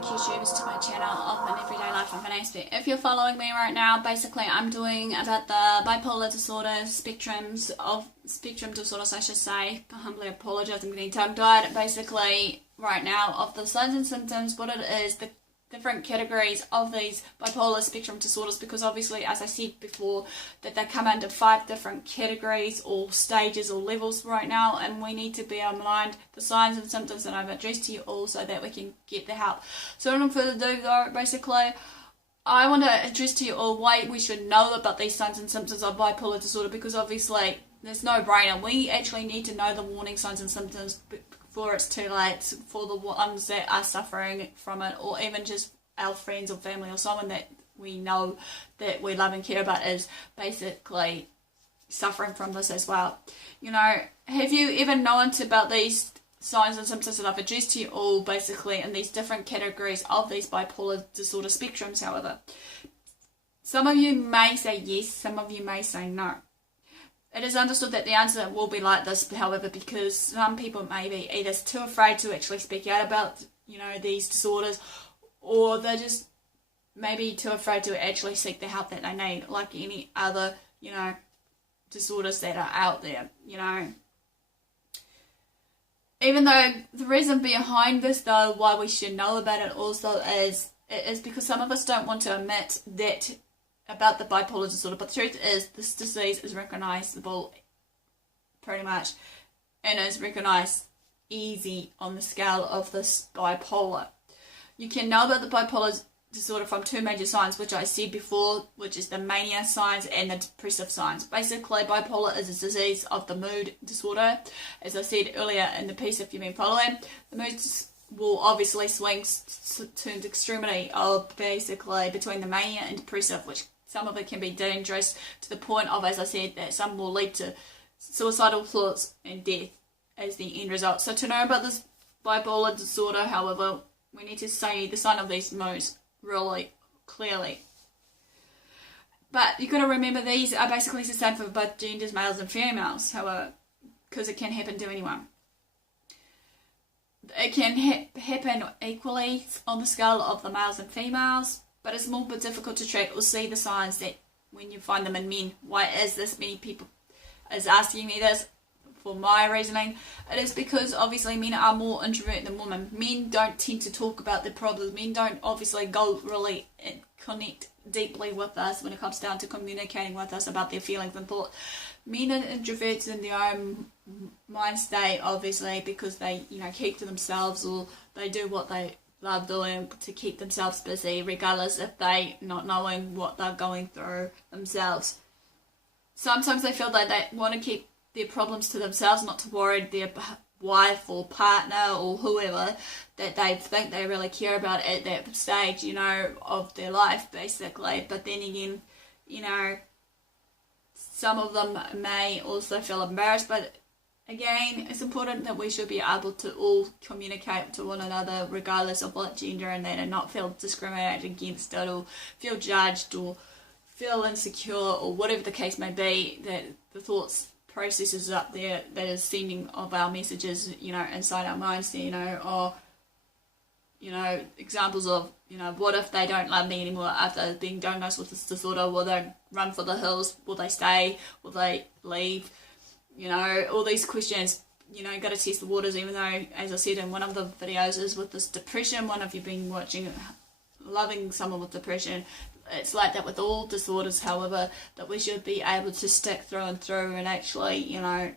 back, YouTubers, to my channel of an everyday life of an Aspie. If you're following me right now, basically I'm doing about the bipolar disorder spectrum disorders, I should say. I humbly apologise, I'm getting tongue-tied. Basically, right now, of the signs and symptoms, what it is, the different categories of these bipolar spectrum disorders, because obviously, as I said before, that they come under 5 different categories or stages or levels right now, and we need to bear in mind the signs and symptoms that I've addressed to you all so that we can get the help. So without further ado though, basically, I want to address to you all why we should know about these signs and symptoms of bipolar disorder, because obviously there's no brainer. We actually need to know the warning signs and symptoms before it's too late, for the ones that are suffering from it, or even just our friends or family or someone that we know that we love and care about is basically suffering from this as well. You know, have you ever known about these signs and symptoms that I've addressed to you all basically in these different categories of these bipolar disorder spectrums? However, some of you may say yes, some of you may say no. It is understood that the answer will be like this, however, because some people may be either too afraid to actually speak out about, you know, these disorders, or they're just maybe too afraid to actually seek the help that they need, like any other, you know, disorders that are out there, you know. Even though the reason behind this, though, why we should know about it also is because some of us don't want to admit that about the bipolar disorder, but the truth is this disease is recognizable pretty much, and is recognized easy on the scale of this bipolar. You can know about the bipolar disorder from 2 major signs, which I said before, which is the mania signs and the depressive signs. Basically, bipolar is a disease of the mood disorder. As I said earlier in the piece, if you've been following, the mood will obviously swing to an extremity of basically between the mania and depressive, which some of it can be dangerous to the point of, as I said, that some will lead to suicidal thoughts and death as the end result. So to know about this bipolar disorder, however, we need to say the sign of these moods really clearly. But you've got to remember these are basically the same for both genders, males and females, however, because it can happen to anyone. It can happen equally on the scale of the males and females, but it's more but difficult to track or see the signs that when you find them in men. Why is this? Many people is asking me this. For my reasoning, it is because obviously men are more introverted than women. Men don't tend to talk about their problems. Men don't obviously go really and connect deeply with us when it comes down to communicating with us about their feelings and thoughts. Men are introverts in their own mind state, obviously, because they, you know, keep to themselves, or they do what they love doing to keep themselves busy, regardless if they not knowing what they're going through themselves. Sometimes they feel that they want to keep their problems to themselves, not to worry their wife or partner or whoever that they think they really care about at that stage, you know, of their life, basically. But then again, you know, some of them may also feel embarrassed, but again, it's important that we should be able to all communicate to one another regardless of what gender and that, and not feel discriminated against it, or feel judged, or feel insecure, or whatever the case may be, that the thoughts processes up there that is sending of our messages, you know, inside our minds, you know, or, you know, examples of, you know, what if they don't love me anymore after being diagnosed with this disorder? Will they run for the hills? Will they stay? Will they leave? You know, all these questions, you know, you got to test the waters, even though, as I said in one of the videos, is with this depression. One of you been watching, loving someone with depression. It's like that with all disorders, however, that we should be able to stick through and through and actually, you know,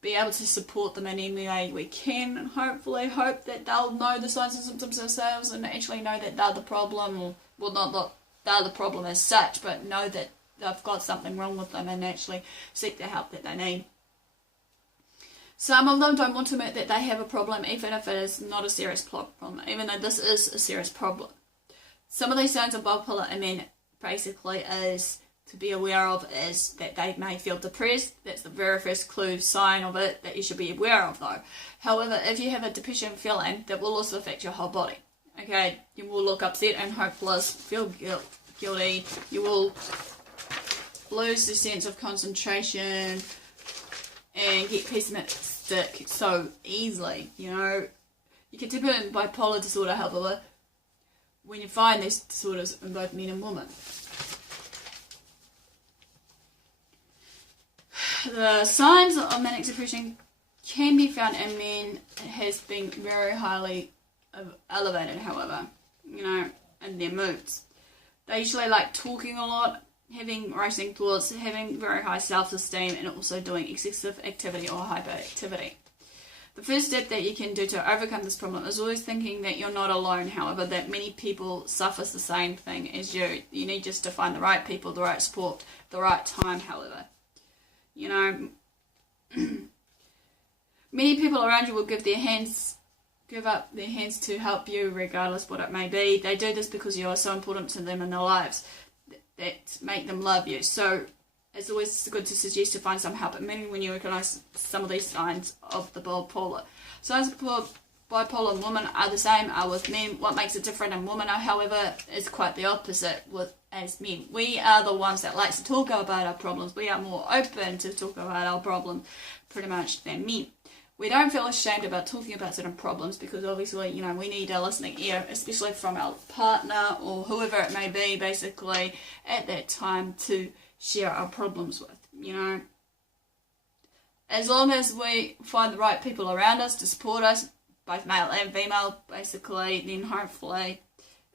be able to support them in any way we can, and hopefully hope that they'll know the signs and symptoms themselves and actually know that they're the problem, or, well, not that they're the problem as such, but know that they've got something wrong with them and actually seek the help that they need. Some of them don't want to admit that they have a problem, even if it is not a serious problem, even though this is a serious problem. Some of these signs of bipolar, I mean, basically is to be aware of is that they may feel depressed. That's the very first clue sign of it that you should be aware of, though. However, if you have a depression feeling, that will also affect your whole body. Okay, you will look upset and hopeless, feel guilty. You will lose the sense of concentration and get pessimistic so easily, you know. You can dip in bipolar disorder, however, when you find these disorders in both men and women. The signs of manic depression can be found in men. It has been very highly elevated, however, in their moods. They usually like talking a lot, having racing thoughts, having very high self-esteem, and also doing excessive activity or hyperactivity. The first step that you can do to overcome this problem is always thinking that you're not alone, however, that many people suffer the same thing as you. You need just to find the right people, the right support, the right time, however. Many people around you will give up their hands to help you, regardless what it may be. They do this because you are so important to them in their lives that make them love you. So it's always good to suggest to find some help, mainly when you recognise some of these signs of the bipolar. Signs of bipolar in women are the same with men. What makes it different in women, however, is quite the opposite as men. We are the ones that like to talk about our problems. We are more open to talk about our problems pretty much than men. We don't feel ashamed about talking about certain problems because obviously, we need a listening ear, especially from our partner or whoever it may be, basically, at that time to share our problems with, As long as we find the right people around us to support us, both male and female, basically, then hopefully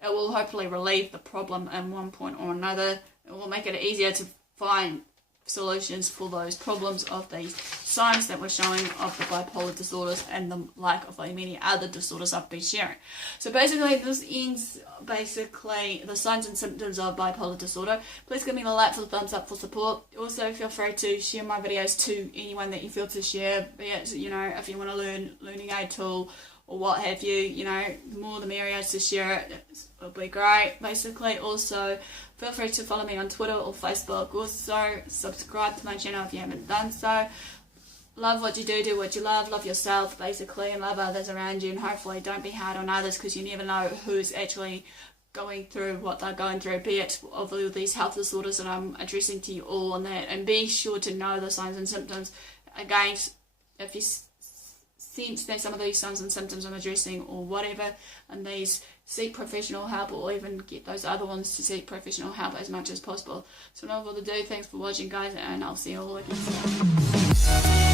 it will relieve the problem at one point or another. It will make it easier to find solutions for those problems of these signs that we're showing of the bipolar disorders and the like of the many other disorders I've been sharing. So basically this ends the signs and symptoms of bipolar disorder. Please give me a like for the thumbs up for support. Also feel free to share my videos to anyone that you feel to share, be it, if you want to learning aid tool or what have you, the more the merrier to share it. It'll be great. Basically, also feel free to follow me on Twitter or Facebook. Also, subscribe to my channel if you haven't done so. Love what you do what you love yourself, basically, and love others around you, and hopefully don't be hard on others because you never know who's actually going through what they're going through, be it of all these health disorders that I'm addressing to you all on that. And be sure to know the signs and symptoms. Again, if you sense that some of these signs and symptoms I'm addressing or whatever, and these, seek professional help, or even get those other ones to seek professional help as much as possible. So no further ado, thanks for watching guys, and I'll see you all again soon.